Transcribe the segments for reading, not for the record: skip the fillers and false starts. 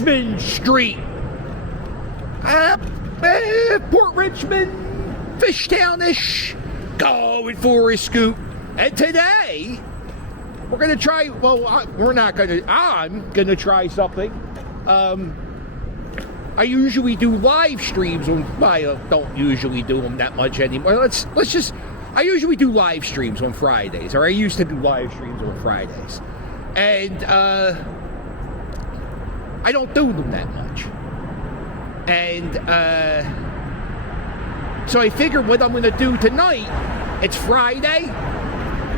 Richmond Street. Port Richmond, Fishtownish, going for a scoop. And today, we're going to try, I'm going to try something. I usually do live streams. I don't usually do them that much anymore. I usually do live streams on Fridays, or I used to do live streams on Fridays. And I don't do them that much. And so I figured what I'm going to do tonight, it's Friday,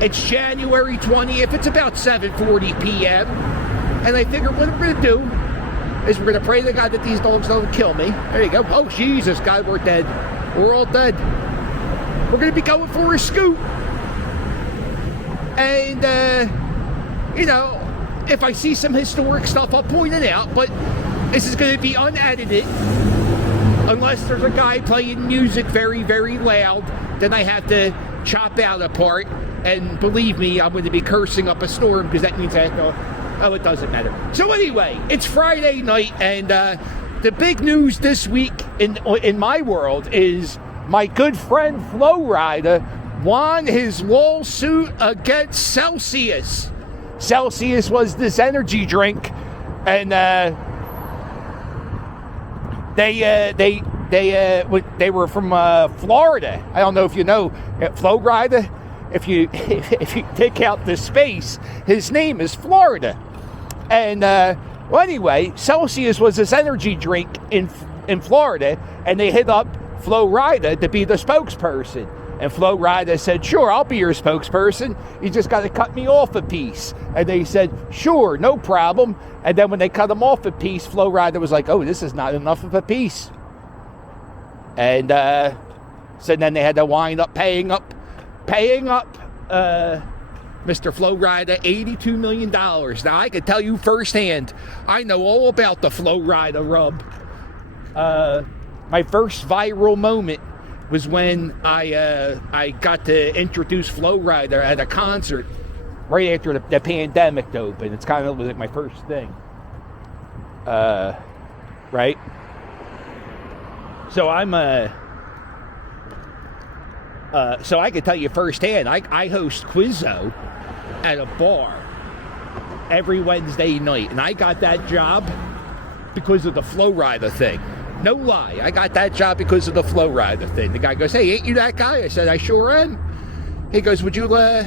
it's January 20th, it's about 7:40 p.m. And I figured what I'm going to do is we're going to pray to God that these dogs don't kill me. There you go. Oh, Jesus, God, we're dead. We're all dead. We're going to be going for a scoop. And, if I see some historic stuff, I'll point it out. But this is going to be unedited. Unless there's a guy playing music very, very loud, then I have to chop out a part. And believe me, I'm going to be cursing up a storm because that means I have to... Oh, it doesn't matter. So anyway, it's Friday night, and the big news this week in my world is my good friend Flowrider won his lawsuit against Celsius. Celsius was this energy drink, and they were from Florida. I don't know if you know Flowrider. If you take out the space, his name is Florida. And anyway, Celsius was this energy drink in Florida, and they hit up Flowrider to be the spokesperson. And Flowrider said, "Sure, I'll be your spokesperson. You just got to cut me off a piece." And they said, "Sure, no problem." And then when they cut him off a piece, Flowrider was like, "Oh, this is not enough of a piece." And so then they had to wind up paying up Mr. Flowrider $82 million. Now, I can tell you firsthand, I know all about the Flowrider rub. My first viral moment was when I got to introduce Flowrider at a concert right after the pandemic opened. It's kind of like my first thing. Right? So so I can tell you firsthand, I host Quizzo at a bar every Wednesday night, and I got that job because of the Flowrider thing. No lie, I got that job because of the Flowrider thing. The guy goes, "Hey, ain't you that guy?" I said, "I sure am." He goes, "Would you, I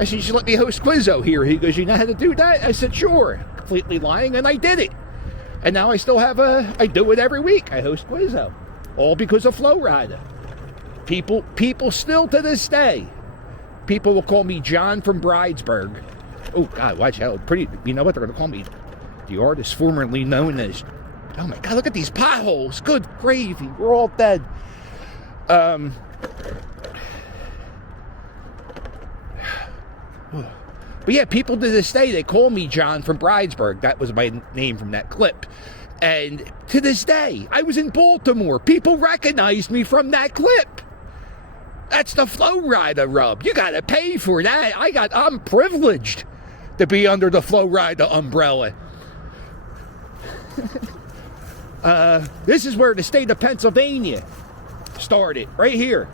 said, "You should let me host Quizzo here." He goes, "You know how to do that?" I said, "Sure." Completely lying, and I did it. And now I still have I do it every week. I host Quizzo. All because of Flowrider. People still to this day, people will call me John from Bridesburg. Oh, God, watch out. Pretty, you know what? They're going to call me the artist formerly known as... Oh, my God, look at these potholes. Good gravy. We're all dead. But, yeah, people to this day, they call me John from Bridesburg. That was my name from that clip. And to this day, I was in Baltimore. People recognized me from that clip. That's the Flowrider rub. You gotta pay for that. I'm privileged to be under the Flowrider umbrella. This is where the state of Pennsylvania started, right here.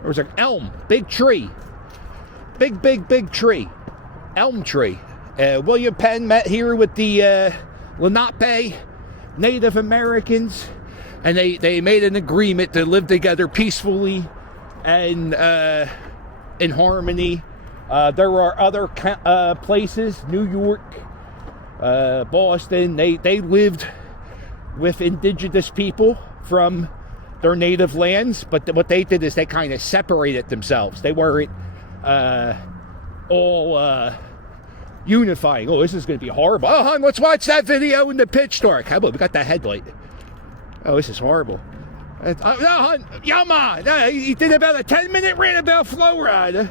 There was an elm, big tree. Big tree. Elm tree. William Penn met here with the Lenape Native Americans, and they made an agreement to live together peacefully and in harmony. There are other places, New York, Boston, they lived with indigenous people from their native lands, but what they did is they kind of separated themselves. They weren't all unifying. Oh, this is going to be horrible. Oh, hon, let's watch that video in the pitch dark. How about we got that headlight? Oh, this is horrible. No, hon, Yama, he did about a 10-minute rant about Flowrider.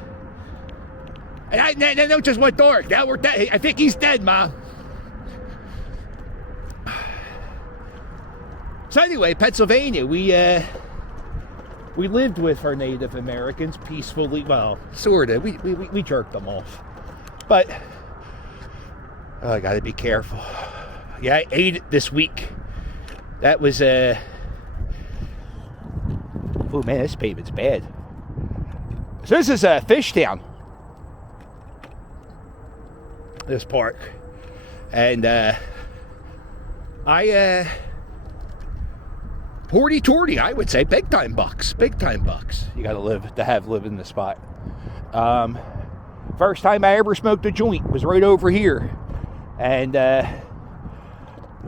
And then it just went dark. Now we're dead. I think he's dead, Ma. So anyway, Pennsylvania, we lived with our Native Americans peacefully. Well, sort of. We jerked them off. But I got to be careful. Yeah, I ate it this week. That was oh man, this pavement's bad. So this is Fishtown. This park. And Horty-torty, I would say. Big time bucks. Big time bucks. You gotta live in the spot. First time I ever smoked a joint was right over here. And it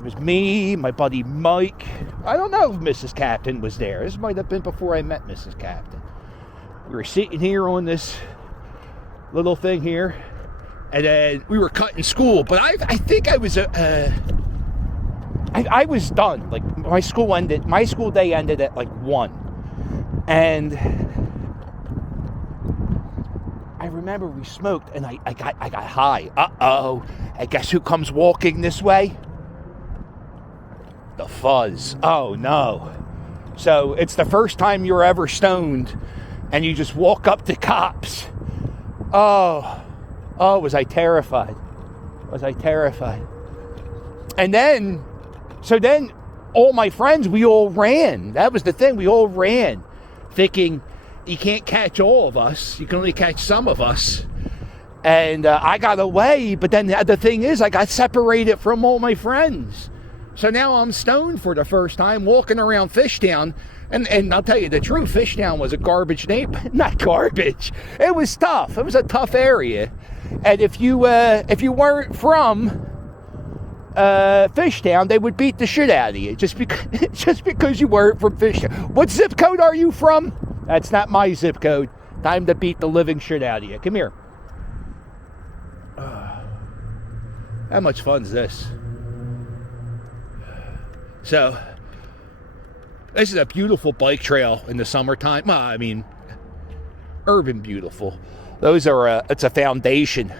was me, my buddy Mike. I don't know if Mrs. Captain was there. This might have been before I met Mrs. Captain. We were sitting here on this little thing here. And then we were cutting school. But I think I was I was done. Like my school day ended at like 1. And I remember we smoked and I got high. Uh-oh. And guess who comes walking this way? The fuzz. Oh no. So it's the first time you're ever stoned and you just walk up to cops. Oh, was I terrified. And then all my friends, we all ran. That was the thing. We all ran thinking you can't catch all of us. You can only catch some of us. And I got away. But then the thing is, I got separated from all my friends. So now I'm stoned for the first time walking around Fishtown. And I'll tell you the truth, Fishtown was a garbage name. Not garbage. It was tough. It was a tough area. And if you weren't from Fishtown, they would beat the shit out of you just because you weren't from Fishtown. What zip code are you from? That's not my zip code. Time to beat the living shit out of you. Come here. How much fun is this? So, this is a beautiful bike trail in the summertime. Well, I mean, urban beautiful. Those are it's a foundation,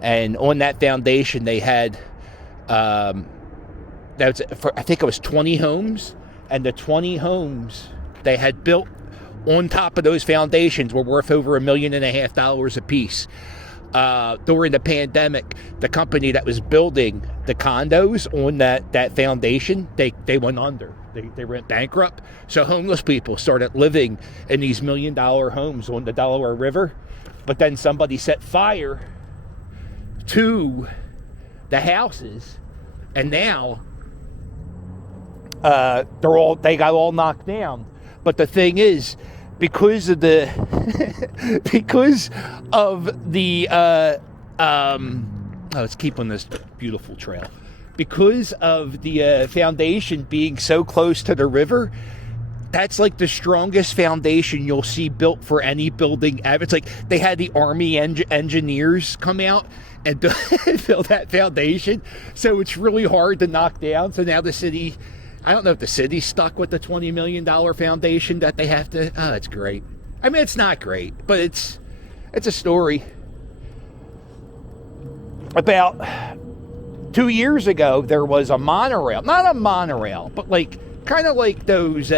and on that foundation they had I think it was 20 homes, and the 20 homes they had built on top of those foundations were worth over $1.5 million a piece. During the pandemic, the company that was building the condos on that foundation, they went under. They went bankrupt. So homeless people started living in these $1 million homes on the Delaware River. But then somebody set fire to the houses, and now they got all knocked down. But the thing is, because of the let's keep on this beautiful trail. Because of the foundation being so close to the river, that's like the strongest foundation you'll see built for any building ever. It's like they had the Army engineers come out and build that foundation. So it's really hard to knock down. So now the city, I don't know if the city's stuck with the $20 million foundation that they have to. Oh, it's great. I mean, it's not great, but it's a story. About 2 years ago, there was a monorail. Not a monorail, but kind of like those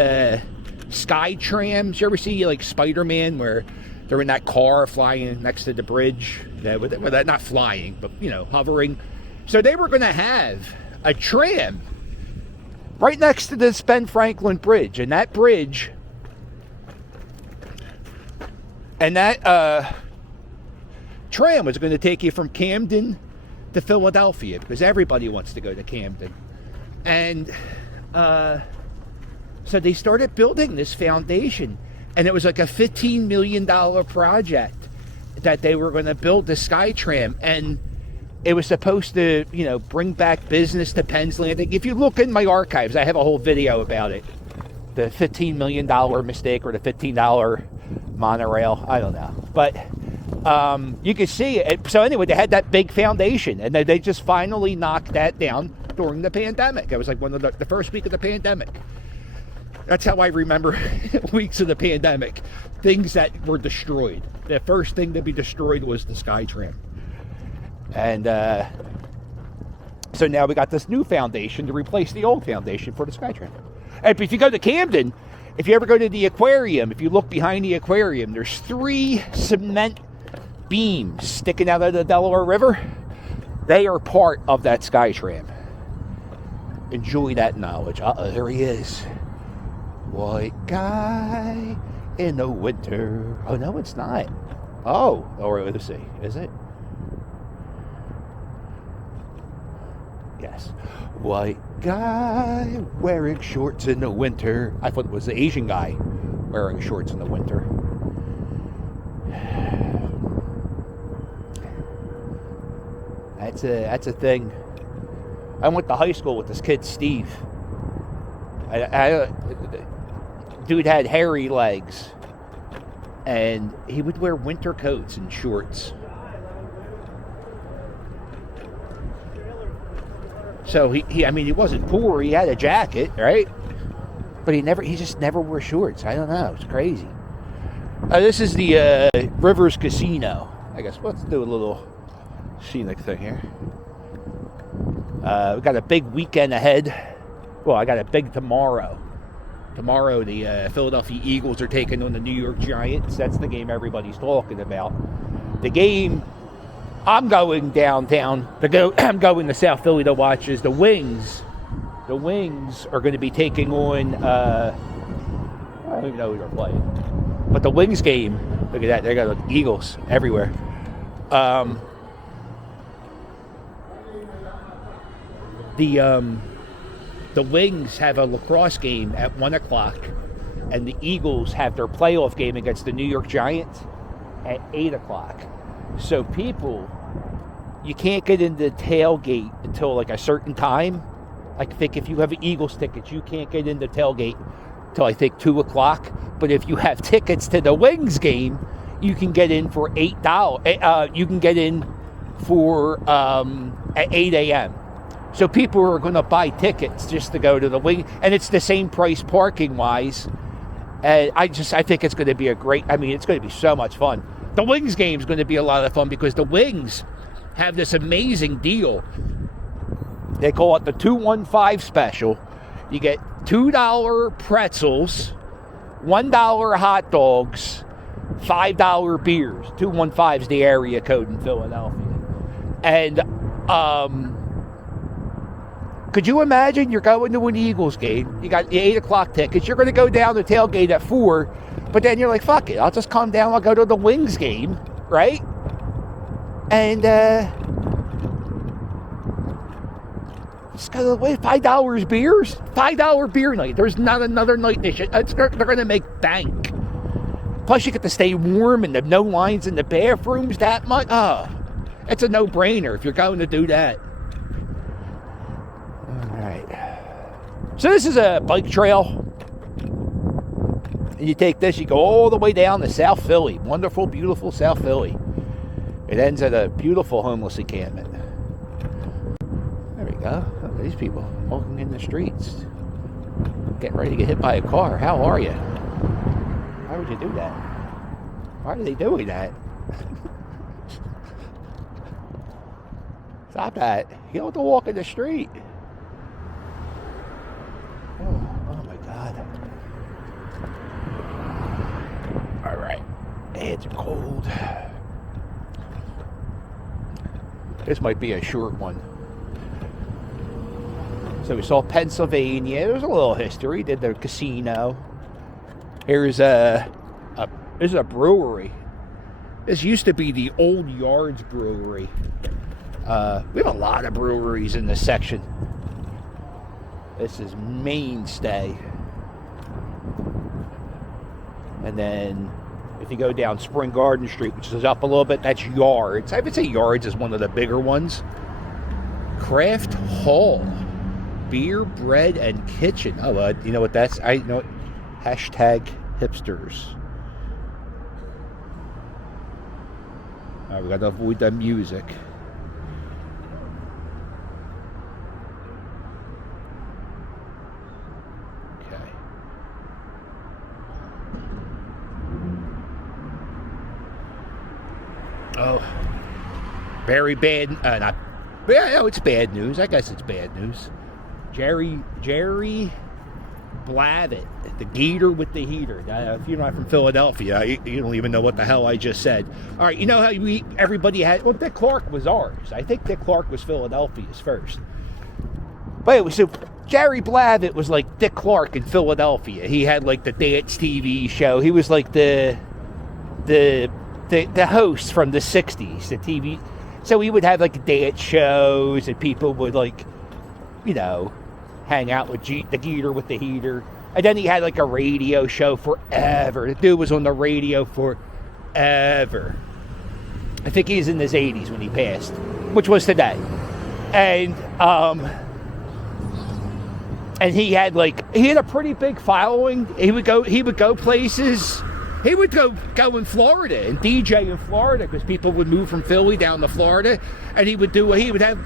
sky trams. You ever see like Spider-Man where they're in that car flying next to the bridge? Not flying, but hovering. So they were going to have a tram right next to this Ben Franklin Bridge, and that bridge and that tram was going to take you from Camden to Philadelphia, because everybody wants to go to Camden. And so they started building this foundation, and it was like a $15 million project that they were going to build the SkyTram, and it was supposed to, bring back business to Penn's Landing. If you look in my archives, I have a whole video about it. The $15 million mistake, or the $15 monorail, I don't know. But you can see it. So anyway, they had that big foundation, and they just finally knocked that down during the pandemic. It was like one of the first week of the pandemic. That's how I remember weeks of the pandemic. Things that were destroyed. The first thing to be destroyed was the SkyTram. And so now we got this new foundation to replace the old foundation for the SkyTram. And if you go to Camden, if you ever go to the aquarium, if you look behind the aquarium, there's 3 cement beams sticking out of the Delaware River. They are part of that SkyTram. enjoy that knowledge. There he is. White guy in the winter. Oh, no, it's not. Oh, let's see. Is it? Yes. White guy wearing shorts in the winter. I thought it was the Asian guy wearing shorts in the winter. That's a thing. I went to high school with this kid, Steve. Dude had hairy legs, and he would wear winter coats and shorts. So he wasn't poor. He had a jacket, right? But he just never wore shorts. I don't know. It's crazy. This is the Rivers Casino. I guess let's do a little scenic thing here. We got a big weekend ahead. Well, I got a big tomorrow. Tomorrow, the Philadelphia Eagles are taking on the New York Giants. That's the game everybody's talking about. The game I'm going downtown to go. I'm going to South Philly to watch is the Wings. The Wings are going to be taking on. I don't even know who they're playing, but the Wings game. Look at that. They got the Eagles everywhere. The Wings have a lacrosse game at 1 o'clock, and the Eagles have their playoff game against the New York Giants at 8 o'clock. So people, you can't get into tailgate until like a certain time. I think if you have Eagles tickets, you can't get into tailgate till I think 2 o'clock. But if you have tickets to the Wings game, you can get in for $8. You can get in for at 8 a.m. So people are going to buy tickets just to go to the Wing, and it's the same price parking wise. And I think it's going to be it's going to be so much fun. The Wings game is going to be a lot of fun because the Wings have this amazing deal. They call it the 215 special. You get $2 pretzels, $1 hot dogs, $5 beers. 215 is the area code in Philadelphia. And could you imagine you're going to an Eagles game, you got the 8 o'clock tickets, you're going to go down the tailgate at 4, but then you're like, fuck it, I'll just come down, I'll go to the Wings game, right? And just go to the way, $5 beers? $5 beer night. There's not another night they should, they're going to make bank. Plus you get to stay warm and no lines in the bathrooms that much. Oh, it's a no-brainer if you're going to do that. So this is a bike trail. And you take this, you go all the way down to South Philly. Wonderful, beautiful South Philly. It ends at a beautiful homeless encampment. There we go. Oh, these people walking in the streets. Getting ready to get hit by a car. How are you? Why would you do that? Why are they doing that? Stop that. You don't have to walk in the street. Oh my God. All right. It's cold. This might be a short one. So we saw Pennsylvania. There's a little history. Did the casino. Here's a brewery. This used to be the Old Yards Brewery. We have a lot of breweries in this section. This is Mainstay. And then if you go down Spring Garden Street, which is up a little bit, that's Yards. I would say Yards is one of the bigger ones. Craft Hall. Beer, bread, and kitchen. Oh, you know what that's? I know it. Hashtag hipsters. All right, we got to avoid the music. Oh, very bad. It's bad news. I guess it's bad news. Jerry Blavat, the gator with the heater. If you're not from Philadelphia, you don't even know what the hell I just said. All right, you know how everybody had. Well, Dick Clark was ours. I think Dick Clark was Philadelphia's first. But anyway, so Jerry Blavat was like Dick Clark in Philadelphia. He had like the dance TV show. He was like the host from the 60s, the TV. So he would have like dance shows and people would like, you know, hang out with the Geeter with the heater. And then he had like a radio show forever. The dude was on the radio forever. I think he's in his 80s when he passed, which was today. And he had a pretty big following. He would go places. He would go in Florida and DJ in Florida because people would move from Philly down to Florida, and he would have,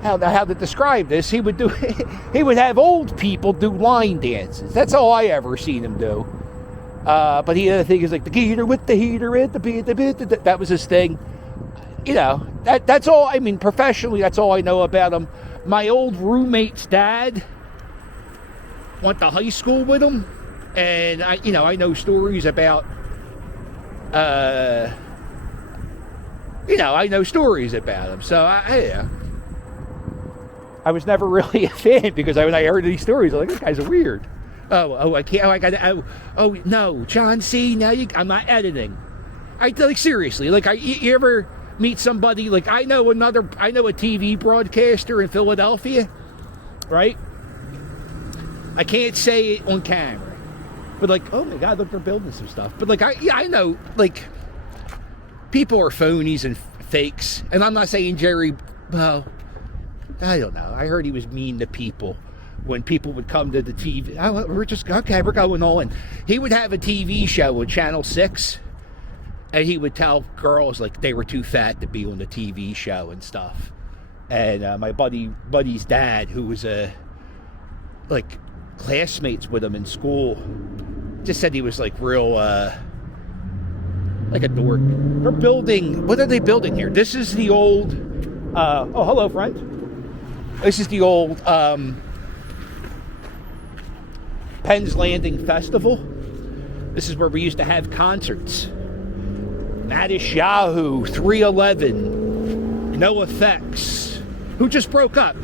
I don't know how to describe this. He would have old people do line dances. That's all I ever seen him do. But the other thing is like the Geeter with the heater at the bit. That was his thing. You know, that's all. I mean, professionally, that's all I know about him. My old roommate's dad went to high school with him, and I know stories about. I know stories about him. So I was never really a fan because when I heard these stories, I'm like, this guy's weird. I can't. No, John C. Now I'm not editing. Seriously. You ever meet somebody I know a TV broadcaster in Philadelphia, right? I can't say it on camera, but oh my God, look, they're building some stuff. But I know people are phonies and fakes, and I'm not saying Jerry. Well, I don't know. I heard he was mean to people when people would come to the TV. We're going on. He would have a TV show on Channel 6, and he would tell girls they were too fat to be on the TV show and stuff. And my buddy's dad, who was classmates with him in school, just said he was real like a dork. They're building. What are they building here? This is the old. Oh, hello, friend. This is the old Penn's Landing Festival. This is where we used to have concerts. Maddish Yahoo, 311, No Effects, who just broke up.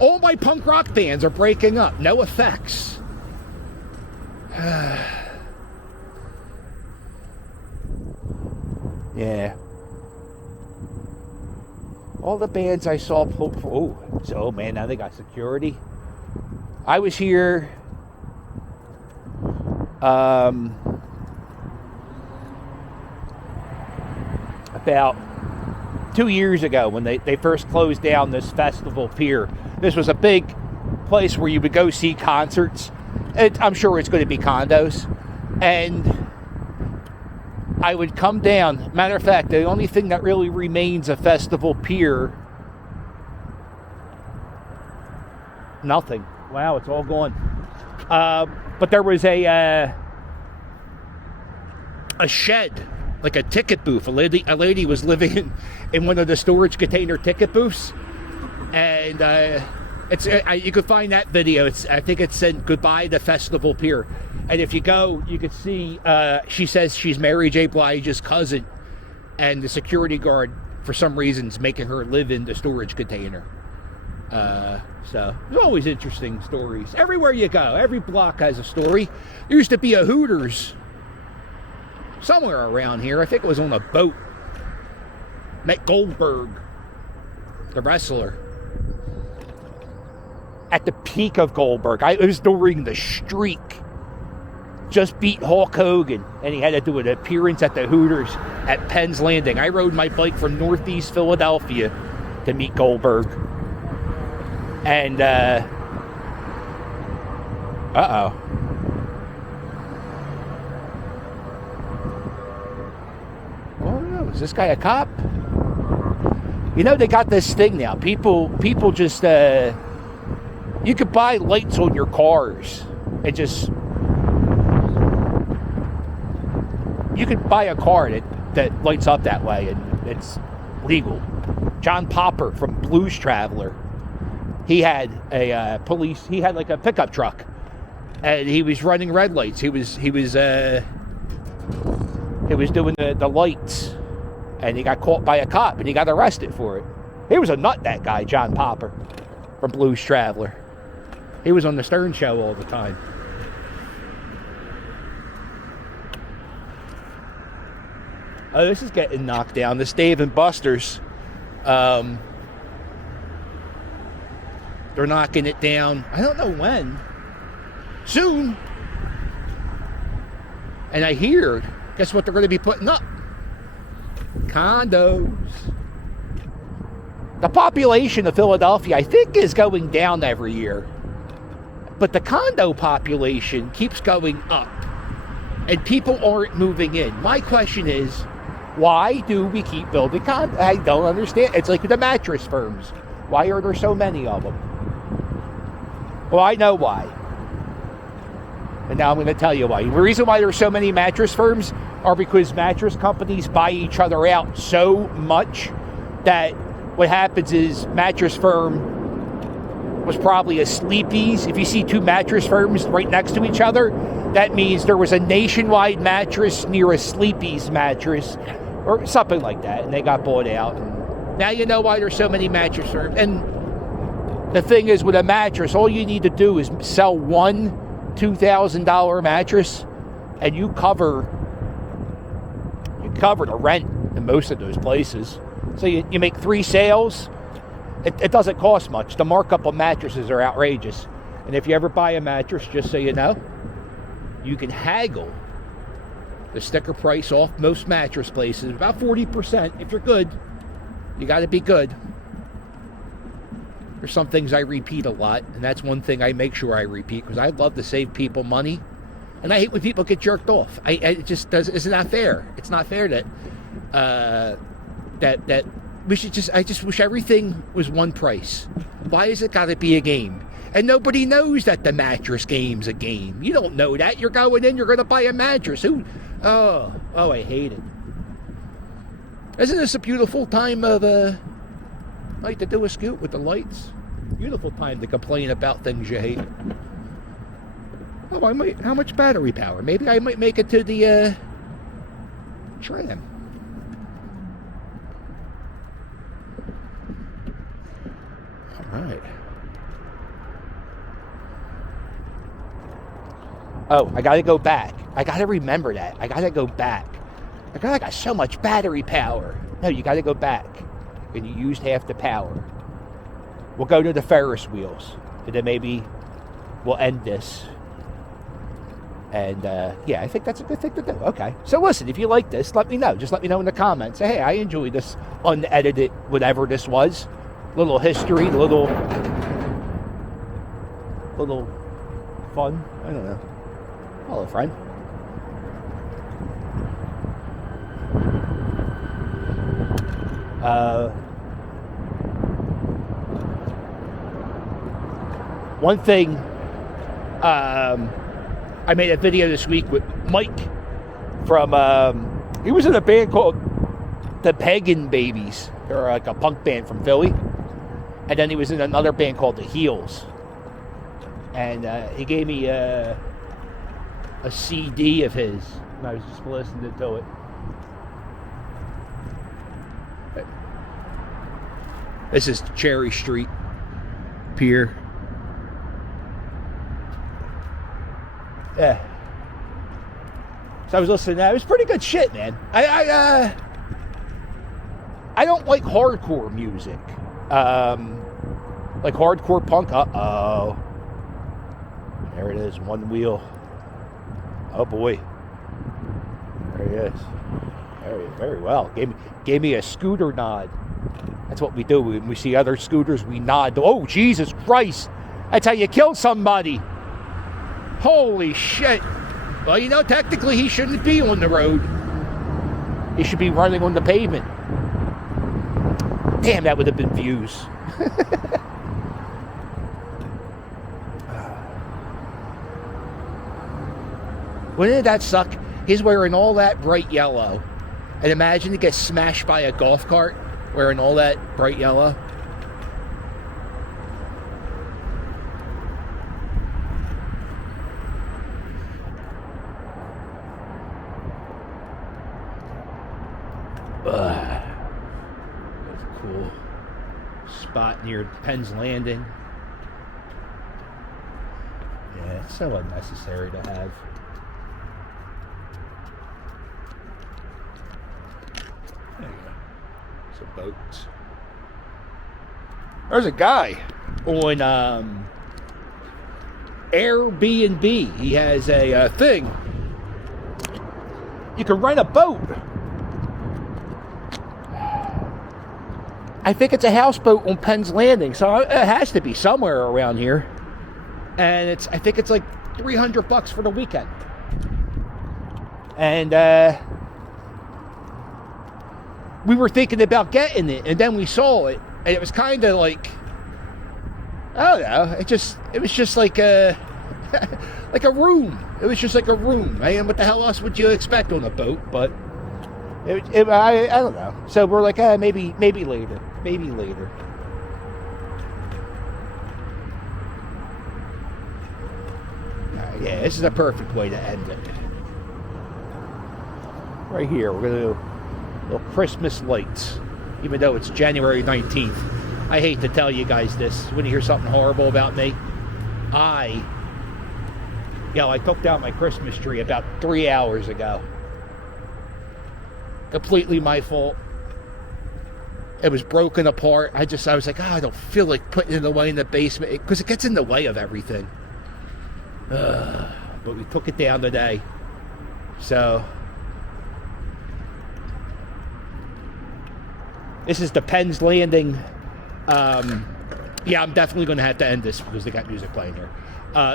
All my punk rock bands are breaking up. No Effects. Yeah. All the bands I saw. Oh man, now they got security. I was here about 2 years ago when they first closed down this festival Pier. This was a big place where you would go see concerts. I'm sure it's going to be condos. And I would come down. Matter of fact, the only thing that really remains of Festival Pier, nothing. Wow, it's all gone. But there was a shed, like a ticket booth. A lady was living in one of the storage container ticket booths, and you could find that video. I think it said "Goodbye to Festival Pier." And if you go, you could see, she says she's Mary J. Blige's cousin, and the security guard, for some reason, is making her live in the storage container. So, there's always interesting stories. Everywhere you go, every block has a story. There used to be a Hooters somewhere around here. I think it was on a boat. Met Goldberg, the wrestler. At the peak of Goldberg, it was during the streak. Just beat Hulk Hogan, and he had to do an appearance at the Hooters at Penn's Landing. I rode my bike from Northeast Philadelphia to meet Goldberg. And, uh-oh. Oh, no, is this guy a cop? You know, they got this thing now. People just, you could buy lights on your cars and just... You could buy a car that lights up that way, and it's legal. John Popper from Blues Traveler, he had a he had like a pickup truck, and he was running red lights. He was doing the lights, and he got caught by a cop, and he got arrested for it. He was a nut, that guy, John Popper. from Blues Traveler. He was on the Stern Show all the time. Oh, this is getting knocked down. This Dave and Buster's. They're knocking it down. I don't know when. Soon. And I hear, guess what they're going to be putting up? Condos. The population of Philadelphia, I think, is going down every year. But the condo population keeps going up. And people aren't moving in. My question is, why do we keep building condos? I don't understand. It's like the mattress firms. Why are there so many of them? Well, I know why. And now I'm going to tell you why. The reason why there's so many mattress firms are because mattress companies buy each other out so much that what happens is mattress firm was probably a Sleepy's. If you see two mattress firms right next to each other, that means there was a Nationwide mattress near a Sleepy's mattress or something like that, and they got bought out. And now you know why there's so many mattress firms. And the thing is, with a mattress, all you need to do is sell one $2,000 mattress, and you cover the rent in most of those places. So you make 3 sales. It doesn't cost much. The markup on mattresses are outrageous. And if you ever buy a mattress, just so you know, you can haggle the sticker price off most mattress places, about 40%. If you're good, you got to be good. There's some things I repeat a lot, and that's one thing I make sure I repeat, because I love to save people money, and I hate when people get jerked off. It just does. It's not fair. It's not fair that we should just. I just wish everything was one price. Why is it got to be a game? And nobody knows that the mattress game's a game. You don't know that. You're going in. You're going to buy a mattress. Who? Oh, I hate it. Isn't this a beautiful time of like to do a scoot with the lights? Beautiful time to complain about things you hate. Oh, how much battery power? Maybe I might make it to the tram. All right. Oh, I gotta go back. I gotta remember that. I gotta go back. I got so much battery power. No, you gotta go back. And you used half the power. We'll go to the Ferris wheels, and then maybe we'll end this. And yeah, I think that's a good thing to do. Okay. So listen, if you like this, let me know. Just let me know in the comments. Say, hey, I enjoyed this unedited, whatever this was. Little history, little fun. I don't know. Hello, friend. One thing, I made a video this week with Mike from, he was in a band called The Pagan Babies. They're like a punk band from Philly. And then he was in another band called The Heels. And he gave me a CD of his, and I was just listening to it. This is Cherry Street, Pier. Yeah. So I was listening to that. It was pretty good shit, man. I don't like hardcore music. Like hardcore punk. Uh-oh. There it is, one wheel. Oh boy. There he is. Very well. Gave me a scooter nod. That's what we do. When we see other scooters, we nod. Oh, Jesus Christ. That's how you kill somebody. Holy shit. Well, you know, technically he shouldn't be on the road. He should be running on the pavement. Damn, that would have been views. Wouldn't that suck? He's wearing all that bright yellow. And imagine he gets smashed by a golf cart wearing all that bright yellow. That's a cool spot near Penn's Landing. It's so unnecessary to have. There you go. Some boats. There's a guy on Airbnb. He has a thing. You can rent a boat. I think it's a houseboat on Penn's Landing, so it has to be somewhere around here. And I think it's like $300 for the weekend. And we were thinking about getting it, and then we saw it, and it was kind of like, I don't know, it was just like a like a room. It was just like a room. And what the hell else would you expect on a boat? But I don't know. So we're like, maybe later. Maybe later. Yeah, this is a perfect way to end it. Right here, we're going to do little Christmas lights, even though it's January 19th. I hate to tell you guys this. When you hear something horrible about me, I took down my Christmas tree about 3 hours ago. Completely my fault. It was broken apart. I was like, I don't feel like putting it away in the basement because it gets in the way of everything. But we took it down today. So this is the Penn's Landing. I'm definitely going to have to end this because they got music playing here.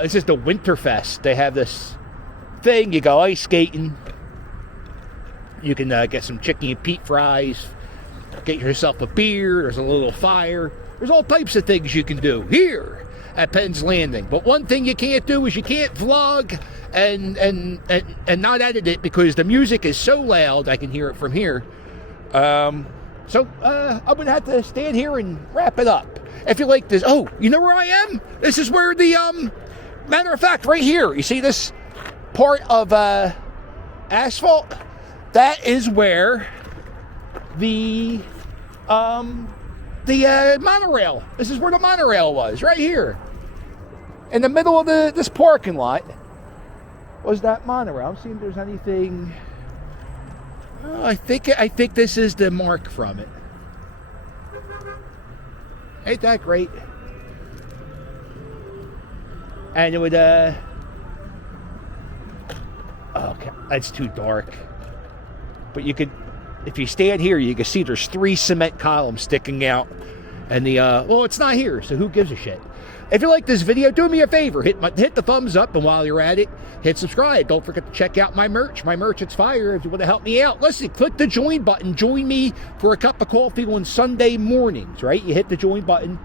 This is the Winterfest. They have this thing. You go ice skating. You can get some chicken and Pete fries. Get yourself a beer. There's a little fire. There's all types of things you can do here at Penn's Landing. But one thing you can't do is you can't vlog and not edit it because the music is so loud I can hear it from here. So I'm going to have to stand here and wrap it up. If you like this, you know where I am? This is where the, matter of fact, right here, you see this part of asphalt? That is where the monorail, this is where the monorail was, right here. In the middle of this parking lot was that monorail. I'm seeing if there's anything. I think this is the mark from it. Ain't that great? And it would okay, that's too dark. But you could, if you stand here, you can see there's 3 cement columns sticking out. And it's not here, so who gives a shit? If you like this video, do me a favor. Hit the thumbs up, and while you're at it, hit subscribe. Don't forget to check out my merch. My merch, it's fire if you want to help me out. Listen, click the join button. Join me for a cup of coffee on Sunday mornings, right? You hit the join button.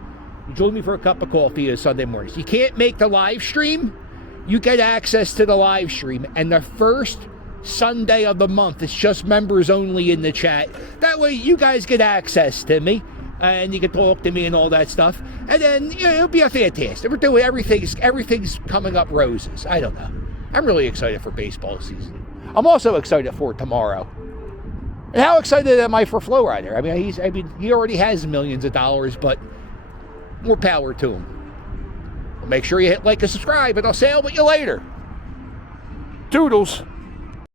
You join me for a cup of coffee on Sunday mornings. You can't make the live stream. You get access to the live stream. And the first Sunday of the month, it's just members only in the chat. That way, you guys get access to me. And you can talk to me and all that stuff. And then, it'll be a fantastic. We're doing everything's coming up roses. I don't know. I'm really excited for baseball season. I'm also excited for tomorrow. And how excited am I for Flow Rider? I mean, he already has millions of dollars, but more power to him. Make sure you hit like and subscribe, and I'll sail with you later. Toodles.